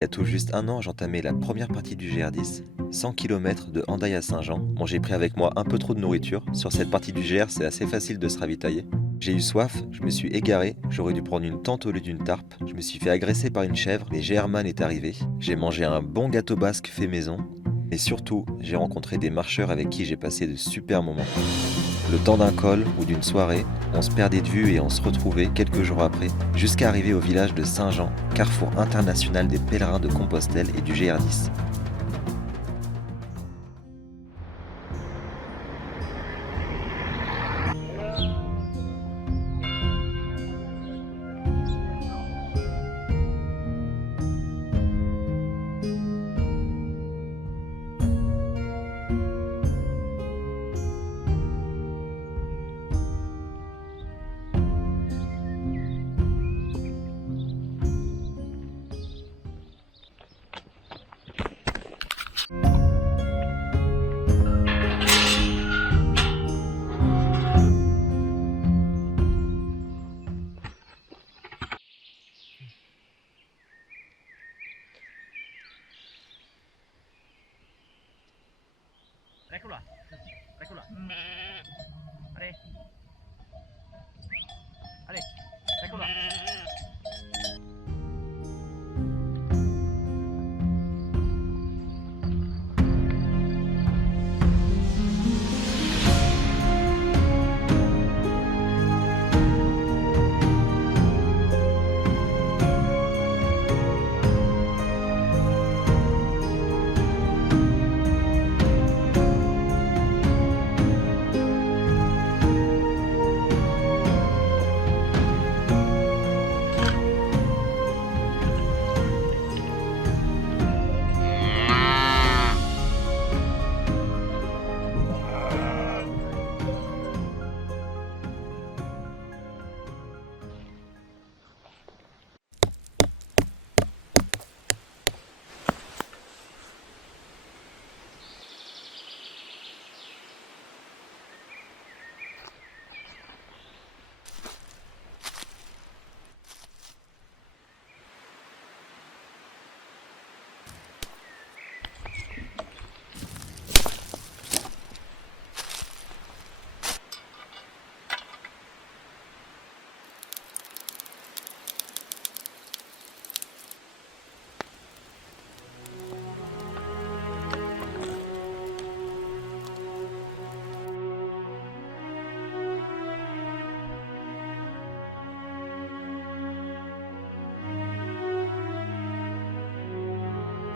Il y a tout juste un an, j'entamais la première partie du GR10, 100 km de Hendaye à Saint-Jean. Bon, j'ai pris avec moi un peu trop de nourriture. Sur cette partie du GR, c'est assez facile de se ravitailler. J'ai eu soif, je me suis égaré, j'aurais dû prendre une tente au lieu d'une tarpe. Je me suis fait agresser par une chèvre, mais GR-Man est arrivé. J'ai mangé un bon gâteau basque fait maison. Et surtout, j'ai rencontré des marcheurs avec qui j'ai passé de super moments. Le temps d'un col ou d'une soirée, on se perdait de vue et on se retrouvait quelques jours après, jusqu'à arriver au village de Saint-Jean, carrefour international des pèlerins de Compostelle et du GR10. Recula, recula. Allez, allez, recula.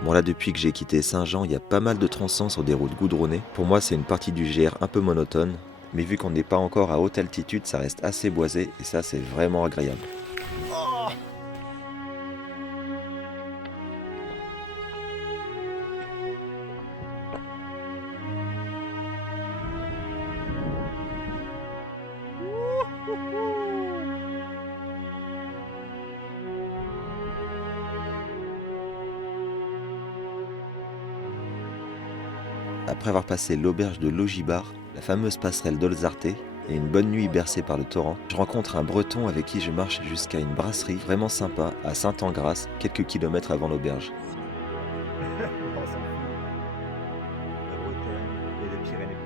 Bon là, depuis que j'ai quitté Saint-Jean, il y a pas mal de tronçons sur des routes goudronnées. Pour moi, c'est une partie du GR un peu monotone, mais vu qu'on n'est pas encore à haute altitude, ça reste assez boisé et ça, c'est vraiment agréable. Après avoir passé l'auberge de Logibar, la fameuse passerelle d'Olzarte et une bonne nuit bercée par le torrent, je rencontre un breton avec qui je marche jusqu'à une brasserie vraiment sympa à Saint-Engrâce, quelques kilomètres avant l'auberge. On s'en fout. La Bretagne et les Pyrénées.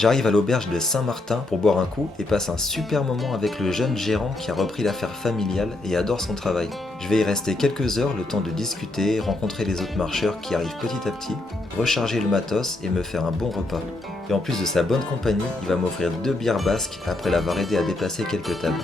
J'arrive à l'auberge de Saint-Martin pour boire un coup et passe un super moment avec le jeune gérant qui a repris l'affaire familiale et adore son travail. Je vais y rester quelques heures, le temps de discuter, rencontrer les autres marcheurs qui arrivent petit à petit, recharger le matos et me faire un bon repas. Et en plus de sa bonne compagnie, il va m'offrir 2 bières basques après l'avoir aidé à déplacer quelques tables.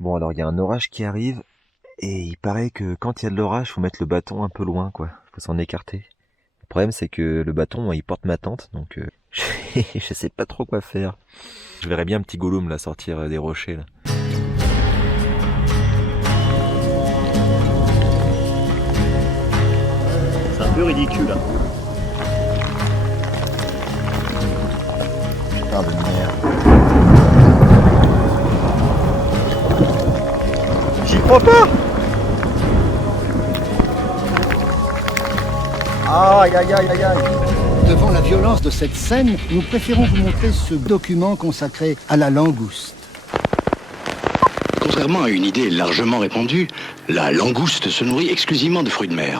Bon, alors il y a un orage qui arrive et il paraît que quand il y a de l'orage, faut mettre le bâton un peu loin, quoi. Faut s'en écarter. Le problème, c'est que le bâton, moi, il porte ma tente, donc je sais pas trop quoi faire. Je verrais bien un petit Gollum là sortir des rochers là. C'est un peu ridicule. Hein. Putain de merde. J'y crois pas. Aïe aïe aïe aïe aïe. Devant la violence de cette scène, nous préférons vous montrer ce document consacré à la langouste. Contrairement à une idée largement répandue, la langouste se nourrit exclusivement de fruits de mer.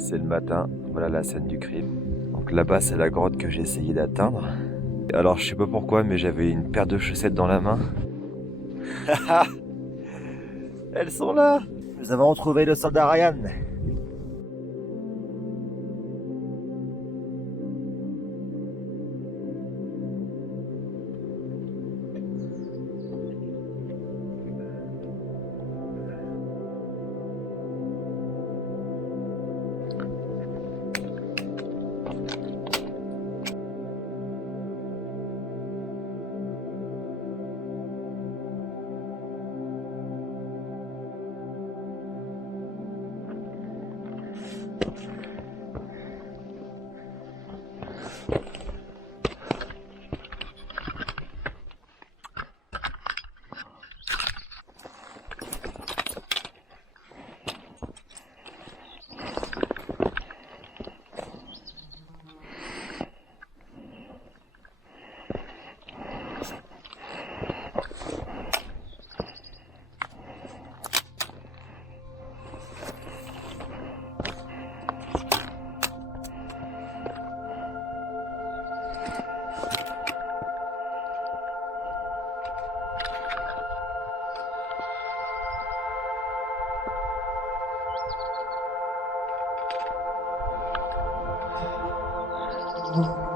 C'est le matin, voilà la scène du crime. Donc là-bas, c'est la grotte que j'ai essayé d'atteindre. Alors je sais pas pourquoi, mais j'avais une paire de chaussettes dans la main. Elles sont là. Nous avons retrouvé le soldat Ryan. Oh.